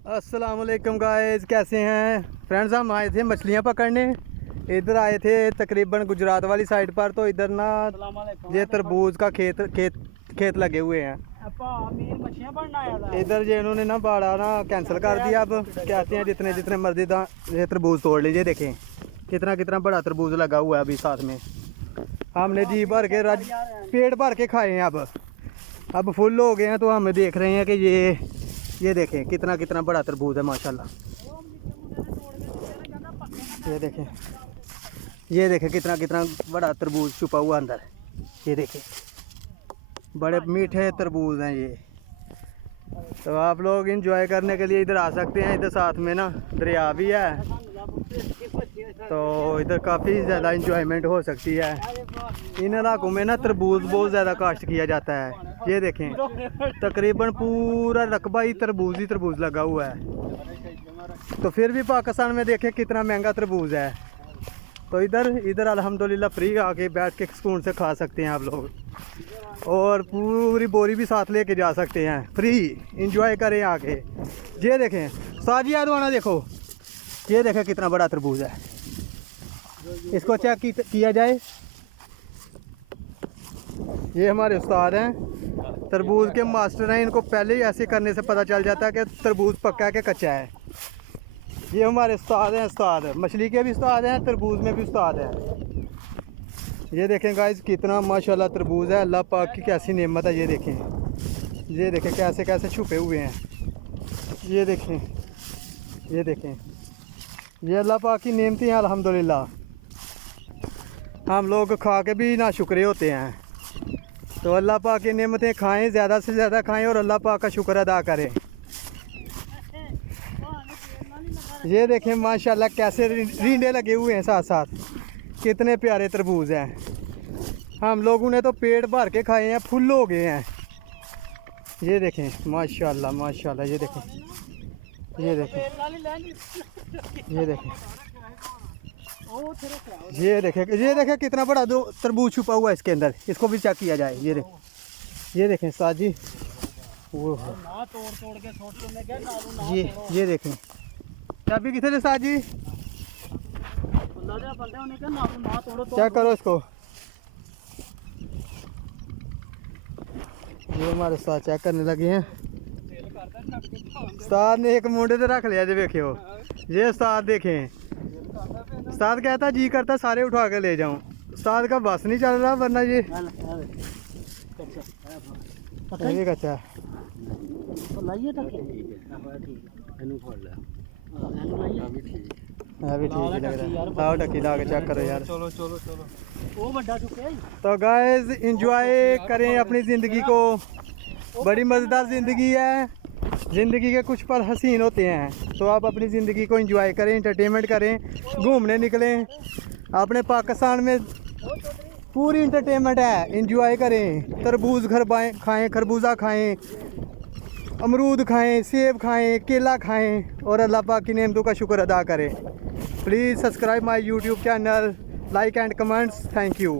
अस्सलामुअलैकुम गाइस, कैसे हैं फ्रेंड्स। हम आए थे मछलियां पकड़ने, इधर आए थे तकरीबन गुजरात वाली साइड पर। तो इधर ना ये तरबूज का खेत लगे हुए हैं। इधर ये इन्होंने ना बाड़ा ना कैंसिल कर दिया। अब कहते हैं जितने जितने मर्जी ये तरबूज तोड़ लीजिए। देखें कितना कितना बड़ा तरबूज लगा हुआ है अभी साथ में। हमने जी भर के पेट भर के खाए हैं। अब फुल हो गए हैं। तो हम देख रहे हैं कि ये देखें कितना कितना बड़ा तरबूज है माशाल्लाह। ये देखें कितना कितना बड़ा तरबूज छुपा हुआ अंदर। ये देखें बड़े मीठे तरबूज हैं ये। तो आप लोग इंजॉय करने के लिए इधर आ सकते हैं। इधर साथ में ना दरिया भी है, तो इधर काफ़ी ज़्यादा इंजॉयमेंट हो सकती है। इन इलाकों में ना तरबूज बहुत ज़्यादा काश्त किया जाता है। ये देखें तकरीबन पूरा रकबा ही तरबूज लगा हुआ है। तो फिर भी पाकिस्तान में देखें कितना महंगा तरबूज है। तो इधर अल्हम्दुलिल्लाह फ्री आके बैठ के सुकून से खा सकते हैं आप लोग, और पूरी बोरी भी साथ लेके जा सकते हैं। फ्री इंजॉय करें आके। ये देखें साजी आदवाना, देखो ये देखें कितना बड़ा तरबूज है। इसको चेक किया जाए। ये हमारे उस्ताद हैं, तरबूज के मास्टर हैं। इनको पहले ही ऐसे करने से पता चल जाता है कि तरबूज पक्का है कि कच्चा है। ये हमारे उस्ताद हैं, उस्ताद मछली के भी उस्ताद हैं, तरबूज में भी उस्ताद हैं। ये देखें गाइस कितना माशाल्लाह तरबूज है। अल्लाह पाक की कैसी नेमत है। ये देखें कैसे कैसे छुपे हुए हैं। ये देखें ये अल्लाह पाक की नेमतें हैं अल्हम्दुलिल्लाह। हम लोग खा के भी ना शुक्रे होते हैं। तो अल्लाह पाक की नेमतें खाएं, ज़्यादा से ज़्यादा खाएं और अल्लाह पाक का शुक्र अदा करें। ये देखें माशाल्लाह कैसे रींडे लगे हुए हैं साथ साथ। कितने प्यारे तरबूज हैं। हम लोगों ने तो पेट भर के खाए हैं, फुल हो गए हैं। ये देखें माशाल्लाह माशाल्लाह। ये देखें कितना बड़ा तरबूज छुपा हुआ है इसके अंदर। इसको भी चेक किया जाए। ये देखें साजी वो ये देखें चाबी कितने थे साजी। चेक करो इसको। ये हमारे साथ चेक करने लगे हैं। उस्ताद ने एक मुंडे से रख लिया। जो देखियो ये उस्ताद देखें, उस्ताद कहता जी करता सारे उठा के ले जाऊं। उस्ताद का बस नहीं चल रहा, वरना ये कच्चा अभी ठीक लग रहा है। ढक्की ला के चेक करो यार। तो गाइस इंजॉय करें अपनी ज़िंदगी को। बड़ी मज़ेदार ज़िंदगी है। ज़िंदगी के कुछ पल हसीन होते हैं। तो आप अपनी ज़िंदगी को एंजॉय करें, एंटरटेनमेंट करें, घूमने निकलें। अपने पाकिस्तान में पूरी एंटरटेनमेंट है, एंजॉय करें। तरबूज खाएं, खरबूजा खाएं, अमरूद खाएं, सेब खाएं, केला खाएं और अल्लाह पाक की नेमतों का शुक्र अदा करें। Please subscribe my YouTube channel, like and comments. Thank you.